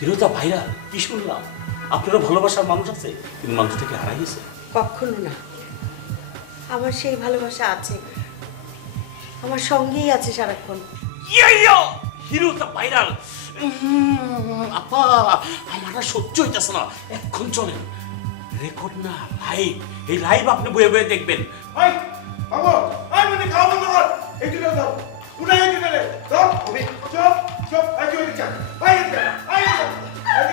হিরোদা ভাইরা কি শুনলাম আপনারও ভালোবাসার মানুষ আছে কিন্তু মানুষটাকে হারাই গেছে। কখনো না, আমার সেই ভালোবাসা আছে, আমার সঙ্গেই আছে সারাক্ষণ। হিরোদা ভাইরাল আপা আমার আর সহ্য হইতেছে না, এখন চলেন রেকর্ড না লাইভ, এই লাইভ আপনি বয়ে বয়ে দেখবেন। এই বাবু এই মানে খাওয়া বন্ধ কর, এই দুটো দাও উঠে এই দুটো রে দাও কবি চুপ চুপ এই দুটো চা এই দুটো এই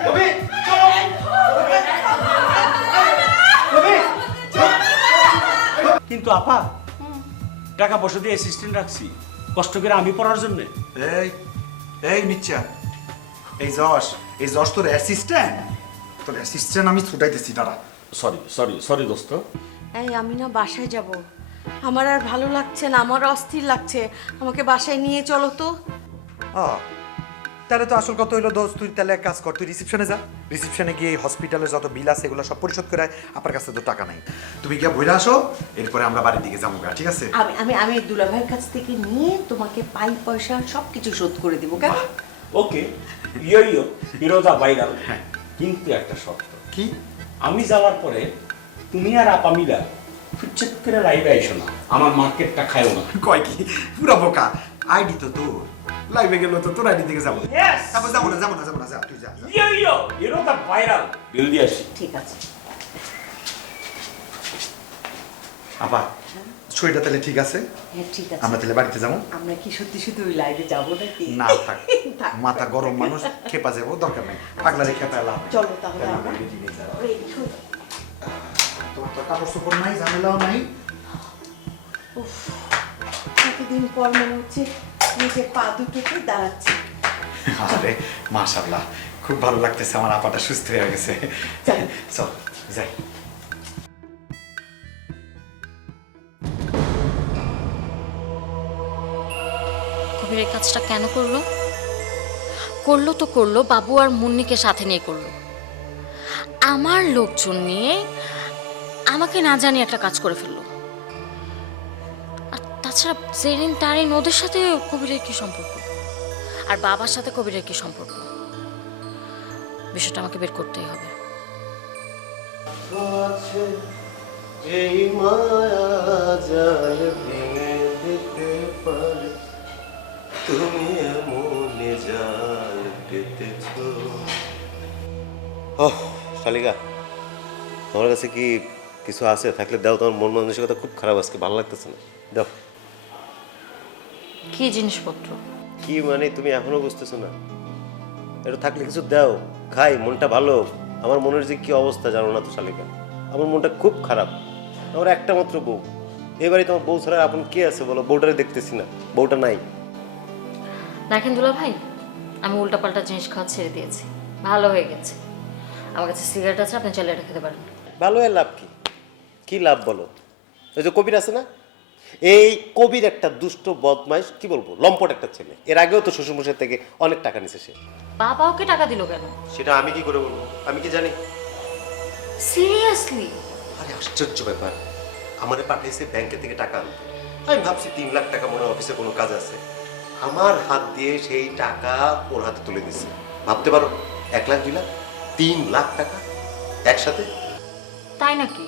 কবি চুপ কবি চুপ। কিন্তু আপা টাকা পয়সা দিয়ে অ্যাসিস্ট্যান্ট রাখছি কষ্ট করে আমি পড়ার জন্য। এই এই নিচ্ছা এই যশ তোর অ্যাসিস্ট্যান্ট আমি ছুটাইতেছি দাঁড়া। সরি সরি সরি দোস্ত। এই আমি না বাসায় যাব, আমার আর ভালো লাগছে না, আমার অস্থির লাগছে, আমাকে বাসায় নিয়ে চলো তো। তাহলে তো আসল কথা হইলো দোস্ত, তুই তাহলে এক কাজ কর, তুই রিসেপশনে যা, রিসেপশনে গিয়ে হসপিটালের যত বিল আছে এগুলো সব পরিশোধ করে আপনার কাছে তো টাকা নাই, তুমি গিয়ে বইরা আসো, এরপরে আমরা বাড়ির দিকে যাবো গা, ঠিক আছে? আমি আমি আমি দুলাভাইয়ের কাছ থেকে নিয়ে তোমাকে পাই পয়সা সব কিছু শোধ করে দিব, কেন? ওকে ইয়ো হিরোদা ভাইরাল, হ্যাঁ কিন্তু একটা শর্ত। কি? আমি যাওয়ার পরে তুমি আর আপা মিলা ফুচ্ছেদ করে লাইভে আইসো না, আমার মার্কেটটা খায়ও না। কয় কি পুরা বোকা, আইডি তো তোর, লাইভে গেল তো তোর আইডি দিকে যাবো। Yes! তারপর যাবো না যা তুই যা। ইয়ো হিরোদা ভাইরাল বিল দিয়ে আসি। ঠিক আছে। আপা ছবিটা তাহলে ঠিক আছে, হ্যাঁ ঠিক আছে, আমরা তাহলে বাড়িতে যাবো। আমরা কি সত্যি সত্যি ওই লাইভে যাবো নাকি? না থাক, থাক। মাথা গরম মানুষ, খেপা যাবো, দরকার নেই, পাগলারে খেপা লাভ নেই। চলো তাহলে তাহলে আমরা ready হয়ে যাও। ready হই। তোমার তো কাপড় চোপড় নাই, ঝামেলাও নাই। উফ, কতদিন পর মনে হচ্ছে নিজে পা দুটোতে দাঁড়াচ্ছে। আরে মাশাআল্লাহ, খুব ভালো লাগতেছে, আমার আপাটা সুস্থ হয়ে গেছে। চল। চল যাই। কবির এই কাজটা কেন করলো? করলো তো করলো বাবু আর মুন্নিকে সাথে নিয়ে করলো, আমার লোকজন নিয়ে আমাকে না জানিয়ে একটা কাজ করে ফেললো। আর তাছাড়া জেরিন তারিন ওদের সাথে কবিরের কি সম্পর্ক, আর বাবার সাথে কবিরের কি সম্পর্ক? বিষয়টা আমাকে বের করতেই হবে। এই মায়া জাল ভেঙে দিতে পারে, তুমি এমনে জাল পেতেছো। ওহ শালিকা, তোমার কাছে কি কিছু আছে? থাকলে দাও, তোমার মন মানসিকতা খুব খারাপ, আজকে ভালো লাগতেছে না, দাও। কি জিনিসপত্র? কি মানে তুমি এখনো বুঝতেছো না? এটা থাকলে কিছু দাও, খাই, মনটা ভালো। আমার মনের যে কি অবস্থা জানো না তো শালিকা, আমার মনটা খুব খারাপ। আমার একটা মাত্র বউ, এবারে তোমার বউ ছাড়া আপন কে আছে বলো? বউটারে দেখতেছি না, বউটা নাই। দেখেন দুলা ভাই, আমি উল্টাপাল্টা জিনিস খাওয়া ছেড়ে দিয়েছি, ভালো হয়ে গেছে। আমার কাছে সিগারেট আছে, আপনি চাইলে এটা খেতে পারেন। ভালো এর লাভ কি? কি লাভ বলো? ওই যে কবির আছে না, এই কবির একটা দুষ্ট বদমাইশ, কি বলবো, লম্পট একটা ছেলে। এর আগেও তো শ্বশুরমশাই থেকে অনেক টাকা নিছে সে। বাবা ওকে টাকা দিল কেন? সেটা আমি কি করে বলবো? আমি কি জানি? সিরিয়াসলি? আরে আশ্চর্য ব্যাপার, আমারে পাঠাইছে ব্যাংকে থেকে টাকা আনতে। আমি ভাবছি 3 লাখ টাকা মনে হয় অফিসে কোনো কাজ আছে, আমার হাত দিয়ে সেই টাকা ওর হাতে তুলে দিচ্ছে। ভাবতে পারো, 1 লাখ 2 লাখ 3 লাখ টাকা একসাথে। তাই নাকি?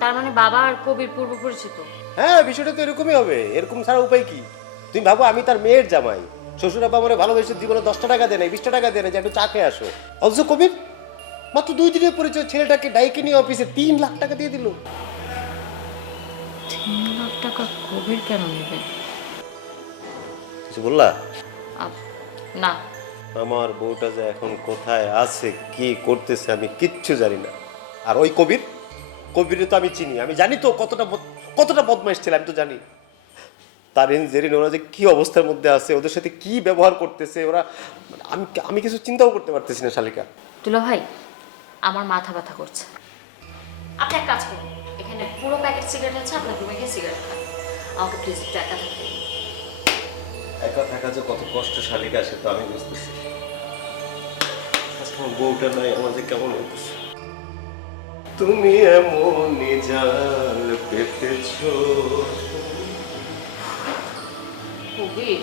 তার মানে বাবা আর কবির পূর্ব পরিচিত? হ্যাঁ, বিষয়টা তো এরকমই হবে, এরকম ছাড়া উপায় কি? তুমি ভাবো আমি তার মেয়ের জামাই, শ্বশুর আব্বা আমার ভালোবেসে জীবনে 10টা টাকা দেয় না, 20টা টাকা দেয় না যে একটু চা খেয়ে আসো। অথচ কবির মাত্র 2 দিনের পরিচয় ছেলেটাকে ডাইকে নিয়ে অফিসে 3 লাখ টাকা দিয়ে দিল। 3 লাখ টাকা কবির কেন নেবে? কিছু বললা? না। আমার বউটা যে এখন কোথায় আছে, কি করতেছে, আমি কিচ্ছু জানি না। আর ওই কবির, কবির তো আমি চিনি, আমি জানি তো কতটা বদমাইশ ছিল, আমি তো জানি। তারিন জেরিন ওরা যে কি অবস্থার মধ্যে আছে, ওদের সাথে কি ব্যবহার করতেছে ওরা, আমি কিছু চিন্তাও করতে পারতেছি না শালিকা। দুলা ভাই, আমার মাথা ব্যথা করছে। আপনি এক কাজ করুন, এখানে পুরো প্যাকেট সিগারেট আছে, আপনার রুমে গিয়ে সিগারেট খান। আমাকে প্লিজ একটু একা থাকতে দিন। একা থাকা যে কত কষ্ট শালিকা, সে তো আমি বুঝতেছি। আজকে আমার বউটা নাই, আমার যে কেমন হইতেছে। তুমি এমন জাল পেতেছো। কবির,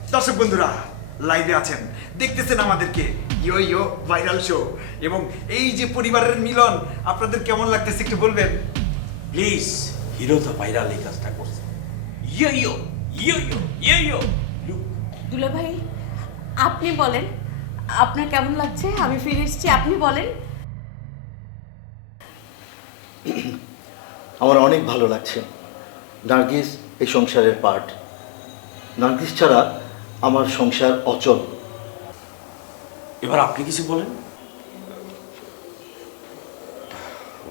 দর্শক বন্ধুরা লাইভে আছেন, দেখতেছেন আমাদেরকে ইয়ো ইয়ো ভাইরাল শো, এবং এই যে পরিবারের মিলন আপনাদের কেমন লাগতেছে একটু বলবেন? প্লিজ, হিরো তো ভাইরাল এই কাজটা করছে। ইয়ো ইয়ো ইয়ো ইয়ো ইয়ো ইয়ো লুক। দুলা ভাই আপনি বলেন আপনার কেমন লাগছে? আমি ফিরে এসেছি, আপনি বলেন। আমার অনেক ভালো লাগছে। নার্গিস এই সংসারের পার্ট। নার্গিস ছাড়া আমার সংসার অচল। এবার আপনি কিছু বলেন।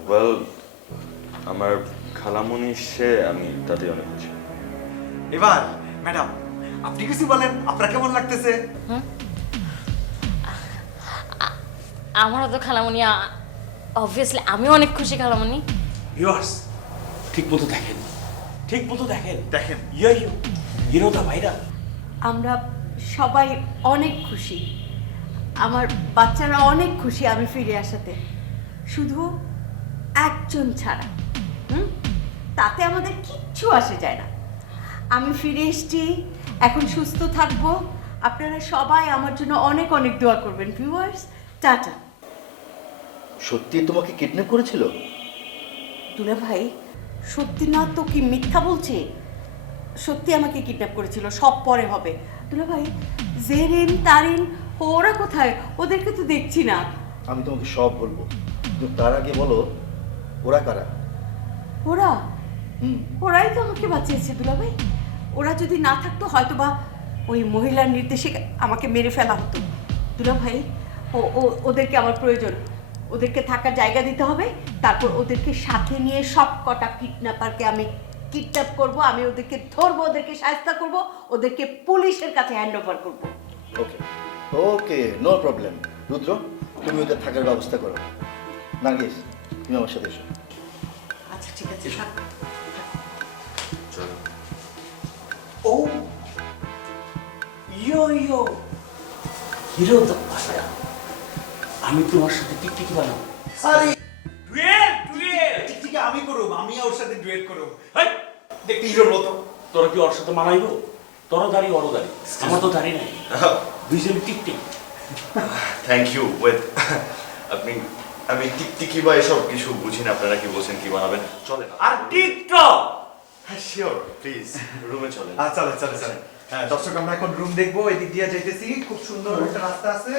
ওয়েল, আমার খালামণি সে, আমি তাতে অনেক খুশি। এবার ম্যাডাম আপনি কিছু বলেন, আপনার কেমন লাগতেছে? আমারও তো খালামণি, অবভিয়াসলি আমিও অনেক খুশি খালামণি। ভিউয়ার্স, ঠিক মতো দেখেন, ঠিক মতো দেখেন। দেখেন। ইয়ো ইয়ো হিরো দা ভাইরাল। আমরা সবাই অনেক খুশি, আমার বাচ্চারা অনেক খুশি আমি ফিরে আসাতে, শুধু একজন ছাড়া। তাতে আমাদের কিচ্ছু আসে যায় না। আমি ফিরে এসেছি, এখন সুস্থ থাকবো। আপনারা সবাই আমার জন্য অনেক অনেক দোয়া করবেন। Viewers, tata. সত্যি তোমাকে কিডন্যাপ করেছিল? দুলা ভাই সত্যি না তো কি মিথ্যা বলছে? সত্যি আমাকে কিডন্যাপ করেছিল, সব পরে হবে। দুলা ভাই জেরিন তারিন ওরা কোথায়? ওদেরকে তো দেখছি না। আমি তোমাকে সব বলবো, কিন্তু তার আগে বলো ওরা কারা? ওরা হুম, ওরাই তো আমাকে বাঁচিয়েছে দুলা ভাই। ওরা যদি না থাকতো হয়তো বা ওই মহিলার নির্দেশে আমাকে মেরে ফেলা হতো। দুলা ভাই ওদেরকে আমার প্রয়োজন, ওদেরকে থাকার জায়গা দিতে হবে, তারপর ওদেরকে সাথে নিয়ে সব কটা কিডন্যাপারকে আমি কিডন্যাপ করব, আমি ওদেরকে ধরবো, ওদেরকে সাহায্য করব, ওদেরকে পুলিশের কাছে হ্যান্ড ওভার করবো। ওকে ওকে, নো প্রবলেম। রুদ্র, তুমি ওদের থাকার ব্যবস্থা করো। নার্গিস, তুমি আমার সাথে এসো। আচ্ছা ঠিক আছে, থাক। চলো। ও ইয়ো ইয়ো হিরো দা ভাইরাল। আমি তোমার সাথে টিকটিকি বানাবো। আরে ডুয়েট ডুয়েট। ঠিক আমি করব, আমি ওর সাথে ডুয়েট করব, হাই, দেখতে হিরোর মতো। তোরা কি ওর সাথে মানাইবো? তোরও দাড়ি ওরও দাড়ি, আমার তো দাড়ি নাই। দুইজন টিকটিক। Thank you. ওয়েট, আমি টিকটিকি বা এসব কিছু বুঝি না। আপনারা কি বলছেন কি বানাবেন? চলে না। আর টিকটক। হ্যাঁ শিওর, প্লিজ রুমে চলেন। চলে চলে চলে। হ্যাঁ দর্শক, আমরা এখন রুম দেখবো, এদিক দিয়ে যাইতেছি, খুব সুন্দর একটা রাস্তা আছে।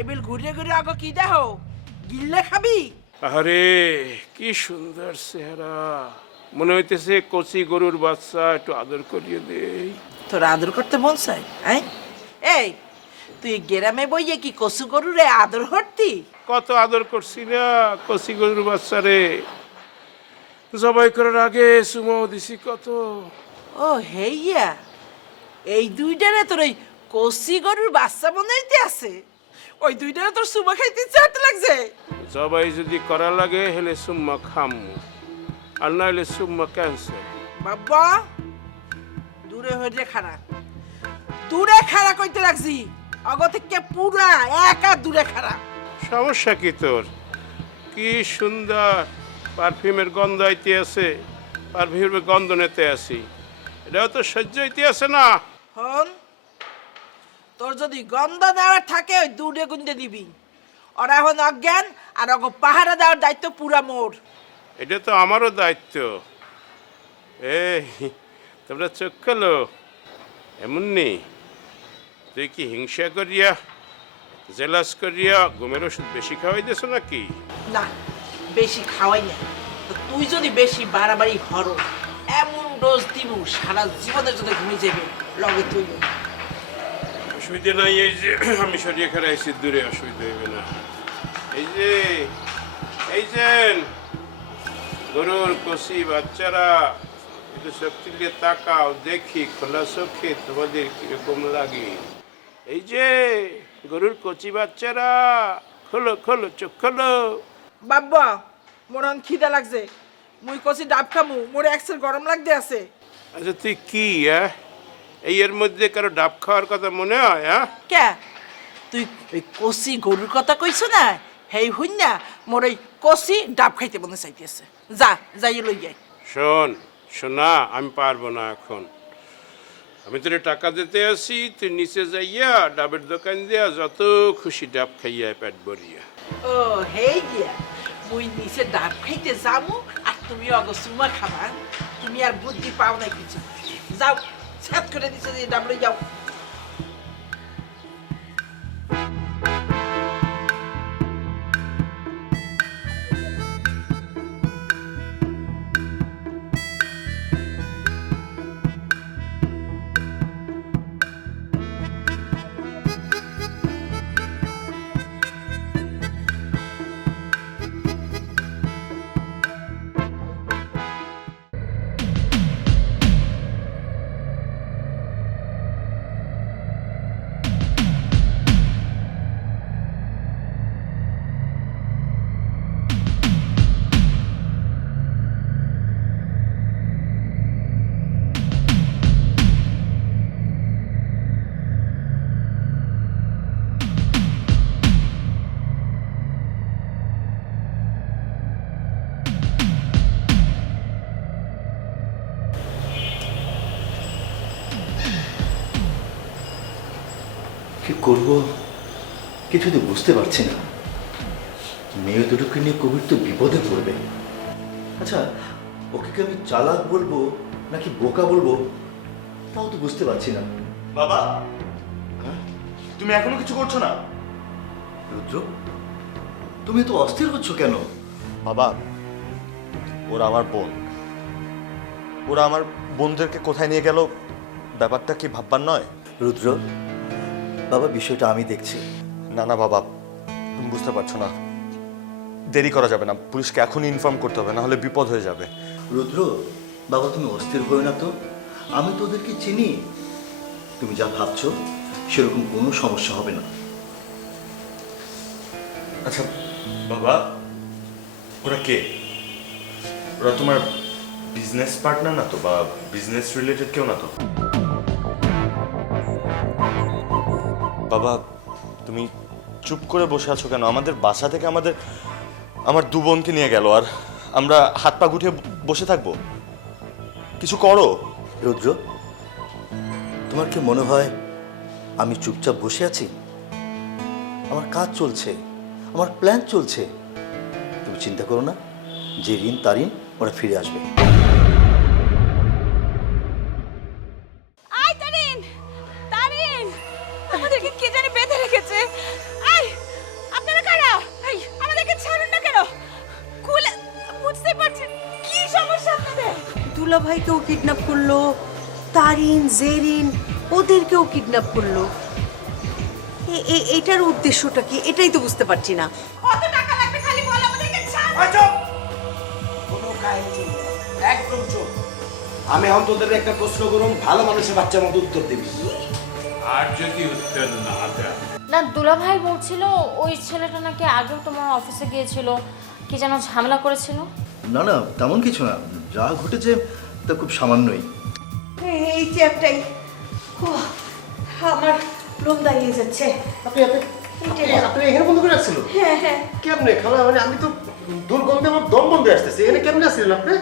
এবিল ঘুরে ঘুরে আগে কি দেখো? গিল্লে খাবি? আরে কি সুন্দর চেহারা, মনে হইতেছে কচি গরুর বাচ্চা, একটু আদর করিয়ে দেই। তোর আদর করতে মন চাই? এই তুই গ্রামে বইয়ে কি কচু গরুরে আদর করতি? কত আদর করছি না কচি গরুর বাচ্চা রে, জবাই করার আগে চুমাও দিছি কত। ও হেইয়া, এই দুইটারে তোর ওই কচি গরুর বাচ্চা মনে হইতে আছে? ওই দুইটারে তোর সুমা খাইতে চাট লাগছে? জবাই যদি করা লাগে হেলে সুম্মা খাম, আর না হলে সুম্মা ক্যান্সার। বাবা দূরে হইরে খাড়া, দূরে খাড়া কইতে লাগছি, অগ থেকে পুরা একা দূরে খাড়া। সমস্যা কি তোর? কি সুন্দর পারফিউমের গন্ধ আইতে আছে, পারফিউমের গন্ধ নিতে আসি, এটাও তো সহ্য হইতে আছে না। হন তোর তোর যদি গন্ধ নেওয়ার থাকে ওই দুধে গুন্দে দিবি। ওরা এখন অজ্ঞান, আর ওকে পাহারা দেওয়ার দায়িত্ব পুরা মোর। এটা তো আমারও দায়িত্ব। এই তোমরা চোখ খেলো এমন নেই, তুই কি হিংসা করিয়া জেলাস করিয়া ঘুমের ওষুধ বেশি খাওয়াই দিয়েছ নাকি? না, বেশি খাওয়াই না। তো তুই যদি বেশি বাড়াবাড়ি হরো, এমন ডোজ দিব সারা জীবনের জন্য ঘুমিয়ে যাবে লগে তুই। অসুবিধা নাই, এই যে আমি সরিয়ে খেলাইছি দূরে, অসুবিধা হইবে না। এই যে গরুর কষি বাচ্চারা, একটু শক্তি দিয়ে তাকাও, দেখি খোলা চোখে তোমাদের কিরকম লাগে। এই যে গরুর কচি বাচ্চারা, খোলো খোলো চোখ খোলো। বাবা মোর অন খিদা লাগছে, মুই কষি ডাব খামু, মোর এক্সের গরম লাগতে আছে। আচ্ছা তুই কি এই এর মধ্যে কারো ডাব খাওয়ার কথা মনে হয়? কে তুই ওই কষি গরুর কথা কইছ না, হেই হইন না মোর এই কষি ডাব খাইতে মনে চাইতেছে। যা যাই লই যাই। শোন শোনা, আমি পারবো না এখন। আমি তোর টাকা দিতে আসি, তুই নিচে যাইয়া ডাবের দোকান দিয়া যত খুশি ডাব খাইয়া পেট ভরিয়া। ও হেই গিয়া, মুই নিচে ডাব খাইতে যামু আর তুমি অগ সুমা খাবা। তুমি আর বুদ্ধি পাও না কিছু। যাও ছাত করে নিচে দিয়ে ডাব লই যাও। কি করব কিছু তো বুঝতে পারছি না। মেয়ে দুটোকে নিয়ে কবির তো বিপদে পড়বে। আচ্ছা, ওকে কি আমি চালাক বলবো নাকি বোকা বলবো তাও তো বুঝতে পারছি না। বাবা, তুমি এখনো কিছু করছো না? রুদ্র, তুমি তো অস্থির হচ্ছ কেন? বাবা, ওরা আমার বোন, ওরা আমার বোনদেরকে কোথায় নিয়ে গেল ব্যাপারটা কি ভাববার নয়? রুদ্র বাবা, বিষয়টা আমি দেখছি। না না বাবা, তুমি বুঝতে পারছো না, দেরি করা যাবে না, পুলিশকে এখনই ইনফর্ম করতে হবে, না হলে বিপদ হয়ে যাবে। রুদ্র বাবা, তুমি অস্থির হয়ে না তো, আমি তো ওদেরকে চিনি। তুমি যা ভাবছো সেরকম কোনো সমস্যা হবে না। আচ্ছা বাবা, ওরা কে? ওরা তোমার বিজনেস পার্টনার না তো, বা বিজনেস রিলেটেড কেউ না তো? বাবা, তুমি চুপ করে বসে আছো কেন? আমাদের বাসা থেকে আমার দু বোনকে নিয়ে গেল, আর আমরা হাত পা গুটিয়ে বসে থাকবো? কিছু করো। রুদ্র, তোমার কি মনে হয় আমি চুপচাপ বসে আছি? আমার কাজ চলছে, আমার প্ল্যান চলছে। তুমি চিন্তা করো না, যে ঋণ তার ঋণ ওরা ফিরে আসবে। আই তারিন, তারিন, আমাদেরকে কে জানি বেঁধে রেখেছে। আই, আপনারা কারা? আমাদেরকে ছাড়ুন না কেন? খুলে, বুঝতে পারছেন কি সমস্যা আপনাদের? দুলাভাইকেও কিডন্যাপ করলো, তারিন, জেরিন ওদেরকেও কিডন্যাপ করলো। এটার উদ্দেশ্যটা কি এটাই তো বুঝতে পারছি না। কত টাকা লাগবে খালি বল, আমাদেরকে ছাড়। কোনো কাহিনী নেই, একদম চুপ। আমি এখন তোদের একটা প্রশ্ন করুন, ভালো মানুষের বাচ্চার মতো উত্তর দিবি। আর যদি উত্তর না দেয়? না, দুলাভাই বলছিল ওই ছেলেটা নাকি আগেও তোমার অফিসে গিয়েছিল, কি যেন ঝামেলা করেছিল। না না, তেমন কিছু না, যা ঘটেছে তা খুব সামান্যই। এই চ্যাপটাই আমার লোম দাঁড়িয়ে যাচ্ছে। আপনি এখানে বন্ধ করে রাখছিল? হ্যাঁ হ্যাঁ, কেমনে খালা? মানে আমি তো দুর্গন্ধে আমার দম বন্ধ আসতেছে। এখানে কেমনে আসছিলেন আপনি?